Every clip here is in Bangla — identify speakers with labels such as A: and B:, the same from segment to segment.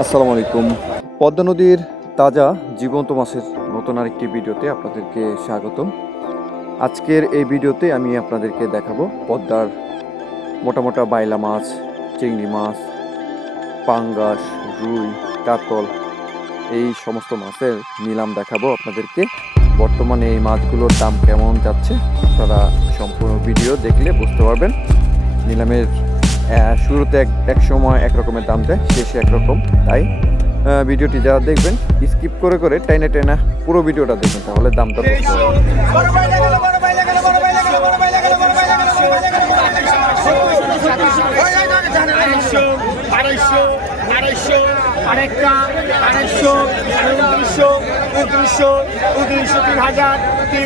A: আসসালামু আলাইকুম। পদ্মা নদীর তাজা জীবন্ত মাছের নতুন আরেকটি ভিডিওতে আপনাদেরকে স্বাগতম। আজকের এই ভিডিওতে আমি আপনাদেরকে দেখাবো পদ্মার মোটা মোটা বাইলা মাছ, চিংড়ি মাছ, পাঙ্গাস, রুই, কাতল, এই সমস্ত মাছের নিলাম দেখাবো আপনাদেরকে। বর্তমানে এই মাছগুলোর দাম কেমন যাচ্ছে, আপনারা সম্পূর্ণ ভিডিও দেখলে বুঝতে পারবেন। নিলামের শুরুতে এক এক সময় এক রকমের দাম দেয়, শেষে একরকম। তাই ভিডিওটি যারা দেখবেন, স্কিপ করে করে টাইনে টাইনা পুরো ভিডিওটা দেখবেন, তাহলে দামটা
B: আড়াইশো আড়াইশো আরেকটা আড়াইশো উনত্রিশশো তিন হাজার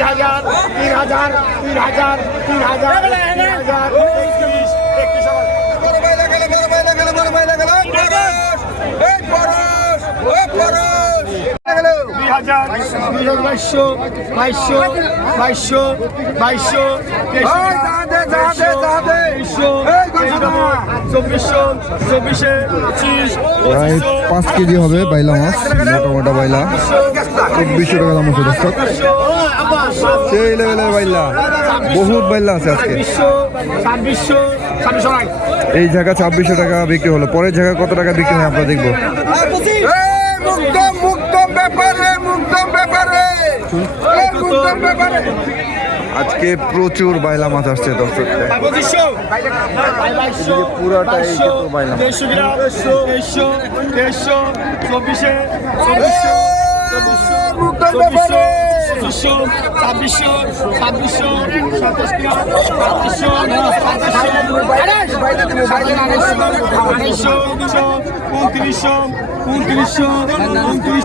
B: হাজার হাজার হাজার হাজার হাজার বাইশশো বাইশশো বাইশশো বাইশশো চব্বিশশো চব্বিশে পঁচিশ
C: পাঁচ কেজি হবে বাইলা মাছ মোটা মোটা বাইলা। চব্বিশশো টাকা দাম আছে দর্শক। সেই লেভেলের বাইলা বহুত বাইলা আছে আজকে। এই জায়গা ছাব্বিশশো টাকা বিক্রি হলো। পরের জায়গা কত টাকা বিক্রি হয় আমরা দেখব। আজকে প্রচুর বাইলা মাছ আসছে দর্শক। পুরাটাই
B: দেড়শো চব্বিশে। চব্বিশশো ছাব্বিশশো ছাব্বিশশো সাতাশশো আঠাশশো আঠাশশো উনত্রিশশো উনত্রিশশো উনত্রিশ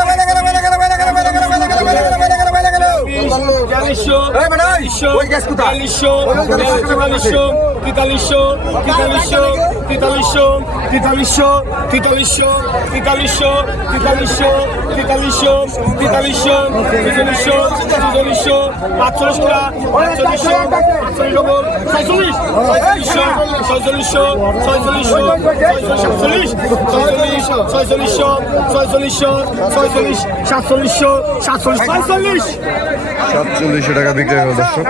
B: চল্লিশশো চল্লিশশো চল্লিশশো তেতাল্লিশশো তেতাল্লিশশো তেতাল্লিশশো তেতাল্লিশশো তেতাল্লিশশো তেতাল্লিশশো তেতাল্লিশশো তেতাল্লিশশো তেতাল্লিশশো তেতাল্লিশশো তেতাল্লিশশো পাঁচচল্লিশটা পাঁচচল্লিশশো পাঁচচল্লিশ ছয়চল্লিশশো ছয়চল্লিশশো ছয়চল্লিশ ছয়চল্লিশ ছয়চল্লিশশো ছয়চল্লিশশো ছয়চল্লিশ সাতচল্লিশশো সাতচল্লিশ
C: সাতচল্লিশশো টাকা বিক্রি হলো দর্শক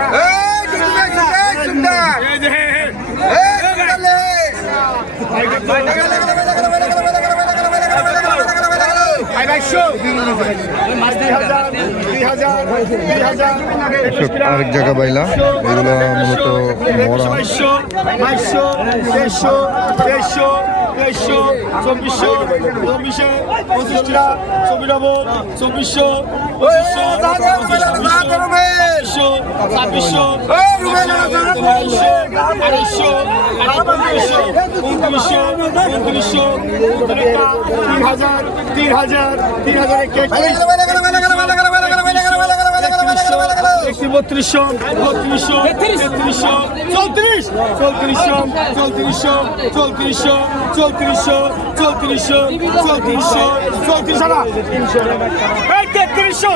C: আরেক জায়গা বাইলা। এগুলো মূলত মরা।
B: বাইশশো চব্বিশশো, চব্বিশে পঁচিশটা চব্বিশ নম্বর চব্বিশশো পঁচিশশো ছাব্বিশশো ছাব্বিশশো, আড়াইশো আড়াইশো, উনত্রিশশো উনত্রিশশো তিন হাজার তিন হাজার তিন হাজার একত্রিশ একটি বত্রিশশো বত্রিশশো তেত্রিশশো চৌত্রিশ। চৌত্রিশশো চৌত্রিশশো চৌত্রিশশো চৌত্রিশশো চৌত্রিশশো চৌত্রিশশো চৌত্রিশ হাজার এই তেত্রিশশো।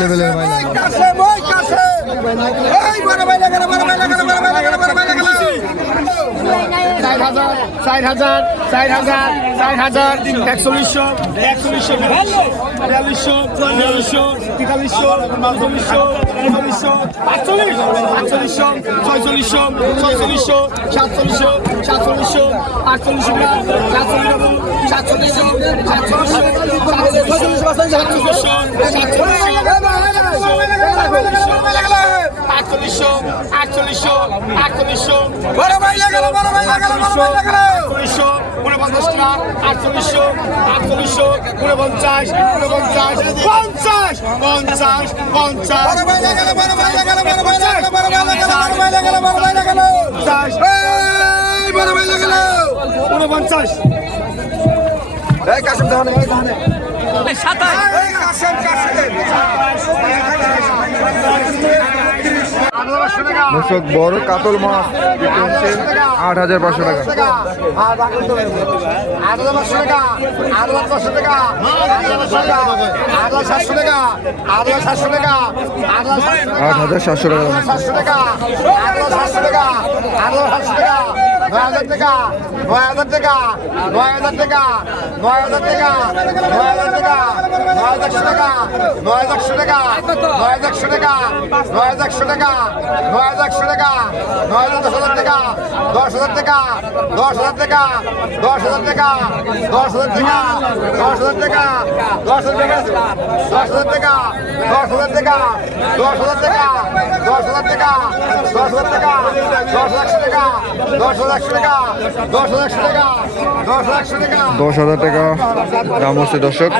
C: লেভেলের বাইলা
B: চার হাজার চার হাজার চার হাজার চার হাজার একচল্লিশশো একচল্লিশশো বিয়াল্লিশশো বিয়াল্লিশশো তেতাল্লিশশো চল্লিশশো চল্লিশশো পাঁচচল্লিশ পাঁচচল্লিশশো ছয়চল্লিশশো ছয়চল্লিশশো সাতচল্লিশশো সাতচল্লিশশো আটচল্লিশশো সাতচল্লিশ সাতচল্লিশশো সাতচল্লিশশো সাতচল্লিশশো আটচল্লিশশো আটচল্লিশশো আটচল্লিশশো আটচল্লিশশো আটচল্লিশশো উনপঞ্চাশটা আটচল্লিশশো আটচল্লিশশো উনপঞ্চাশ উনপঞ্চাশ পঞ্চাশ পঞ্চাশ পঞ্চাশ
D: উনপঞ্চাশ
C: কাশেম ধানে সাতাশ কাশেম কাশেম বড় কাতল মাছ বিক্রি হচ্ছে আট হাজার পাঁচশো টাকা
D: আট হাজার পাঁচশো টাকা আট হাজার পাঁচশো টাকা আট হাজার সাতশো টাকা আট হাজার সাতশো টাকা আট হাজার
C: সাতশো।
D: সাতশো টাকা আট হাজার সাতশো টাকা আট হাজার সাতশো টাকা নয় হাজার টাকা নয় হাজার টাকা নয় হাজার টাকা নয় হাজার টাকা নয় হাজার টাকা নয় হাজার টাকা নয় হাজার টাকা নয় হাজার টাকা নয় হাজার টাকা নয় হাজার টাকা নয় হাজার দশ হাজার টাকা দশ হাজার টাকা দশ হাজার টাকা দশ হাজার টাকা দশ হাজার টাকা দশ হাজার টাকা দশ হাজার টাকা দশ হাজার টাকা দশ হাজার টাকা দশ হাজার টাকা দশ হাজার টাকা দশ হাজার টাকা দশ লাখ টাকা দশ টাকা দশ
C: হাজার টাকা দাম হচ্ছে দর্শক।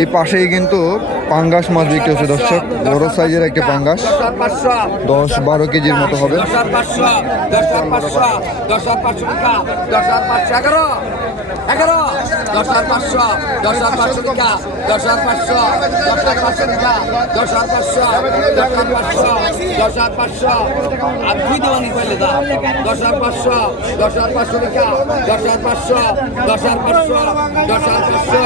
C: এই পাশেই কিন্তু পাঙ্গাস মাছ বিক্রি হচ্ছে দর্শক। বড় সাইজের একটা পাঙ্গাস। দশ বারো কেজির মতো হবে।
D: এগারো দশ হাজার পাঁচশো দশ হাজার পাঁচশো টাকা দশ হাজার পাঁচশো দশ হাজার পাঁচশো টাকা দশ হাজার পাঁচশো দশ হাজার পাঁচশো দশ হাজার পাঁচশো আর দুই দেওয়ানি পাইলে দা দশ হাজার পাঁচশো দশ হাজার পাঁচশো টাকা দশ হাজার পাঁচশো দশ হাজার পাঁচশো দশ হাজার পাঁচশো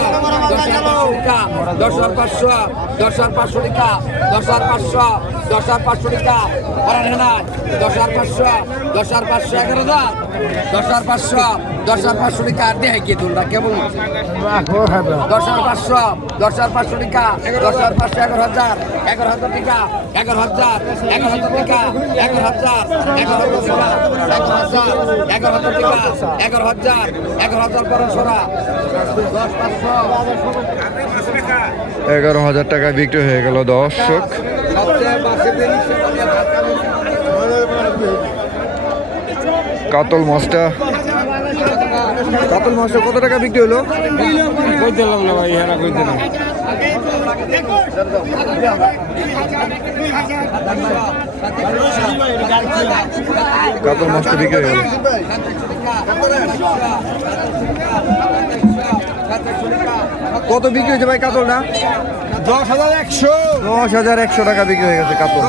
D: দশ হাজার পাঁচশো টাকা দশ হাজার পাঁচশো দশ হাজার পাঁচশো টাকা দশ হাজার পাঁচশো দশ হাজার পাঁচশো টাকা দশ হাজার পাঁচশো দশ হাজার পাঁচশো এগারো দশ হাজার পাঁচশো দশ হাজার পাঁচশো টাকা আর দেয় কি তোমরা কেমন? দশ হাজার পাঁচশো দশ হাজার পাঁচশো টাকা দশ হাজার পাঁচশো এগারো হাজার এগারো হাজার টাকা এগারো হাজার এগারো হাজার টাকা এগারো হাজার এগারো হাজার টাকা এগারো হাজার এগারো হাজার টাকা এগারো হাজার এগারো হাজার পরে সরা দশ পাঁচশো।
C: এগারো হাজার টাকা বিক্রি হয়ে গেল দর্শক। কাতল মাছটা কাতল মাছটা কত টাকা বিক্রি হলো? কাতল মাছটা বিক্রি হলো কত বিক্রি হয়েছে ভাই কাতলটা
D: দশ হাজার একশো
C: দশ হাজার একশো টাকা বিক্রি হয়ে গেছে কাতল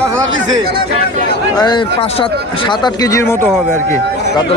C: পাঁচ সাত সাত আট কেজির মতো হবে আর কি কাতল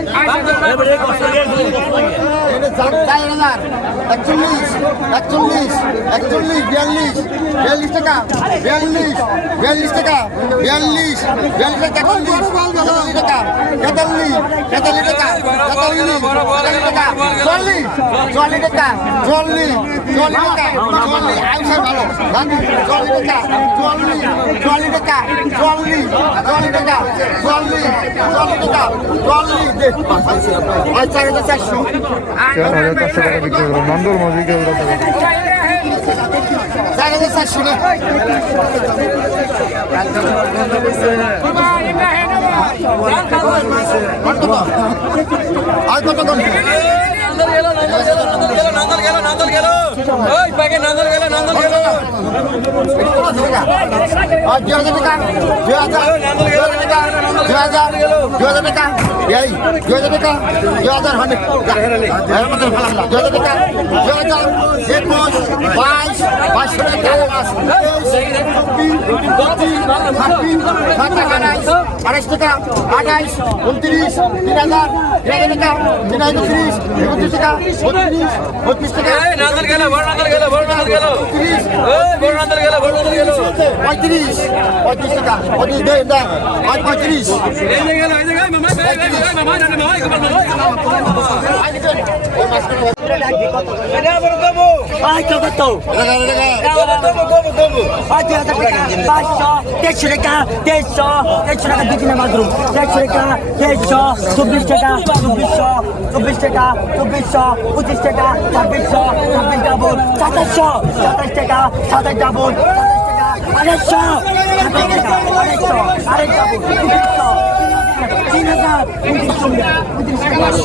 D: চার হাজার। একচল্লিশ একচল্লিশ একচল্লিশ বিয়াল্লিশ বিয়াল্লিশ টাকা বিয়াল্লিশ বিয়াল্লিশ টাকা। বিয়াল্লিশ। বিয়াল্লিশ তেতাল্লিশ। টাকা। তেতাল্লিশ। তেতাল্লিশ টাকা। তেতাল্লিশ। তেতাল্লিশ টাকা। চল্লিশ চল্লিশ টাকা। চল্লিশ চল্লিশ টাকা। চল্লিশ আইসা ভালো। গান্ধী চল্লিশ টাকা। চল্লিশ চল্লিশ টাকা। চল্লিশ চল্লিশ টাকা। চল্লিশ চল্লিশ টাকা। চল্লিশ চার হাজার চারশো।
C: চার হাজার চারশো টাকা বিক্রি হলো নন্দর মাছ আর কত
D: নাঙ্গল গেল নাঙ্গল গেল নাঙ্গল গেল নাঙ্গল গেল। দুই হাজার টাকা দুই হাজার দুই হাজার টাকা দুই হাজার দুই হাজার টাকা এই দুই হাজার টাকা দুই হাজার হবে দুই হাজার টাকা দুই হাজার একুশ বাইশ বাইশশো টাকা আড়াইশ টাকা আঠাইশ উনত্রিশ তিন হাজার তিন হাজার টাকা তিন হাজার তিরিশ উনত্রিশ টাকা বত্রিশ বত্রিশ টাকা
E: নান্দর গেল, বড় নান্দর গেল, বড় নান্দর গেল।
D: তিরিশ পঁয়ত্রিশ পঁয়ত্রিশ টাকা, পঁয়ত্রিশ দেয় দেখ পঁয়ত্রিশ
B: দেড়শো টাকা, দেড়শো দেড়শো টাকা দুদিনে মাত্র দেড়শো টাকা দেড়শো, চব্বিশ টাকা, চব্বিশশো mana madrum. Dekat dekat, dekat, subis dekat, subis dekat, subis dekat, subis dekat, putih dekat, subis dekat, তিন হাজার উনত্রিশ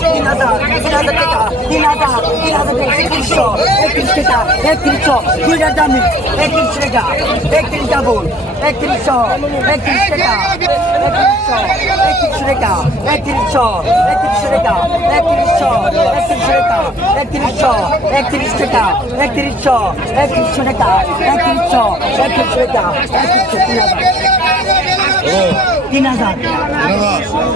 B: তিন হাজার তিন হাজার টাকা তিন হাজার তিন হাজার টাকা একত্রিশশো একত্রিশ টাকা একত্রিশশো দুই হাজার দামি একত্রিশ টাকা একত্রিশ ডাবল একত্রিশশো একত্রিশ টাকা একত্রিশশো একত্রিশ টাকা একত্রিশশো একত্রিশ টাকা একত্রিশশো একত্রিশ টাকা একত্রিশশো একত্রিশ টাকা একত্রিশশো একত্রিশশো টাকা একত্রিশশো একত্রিশ টাকা একত্রিশশো তিন হাজার তিন হাজার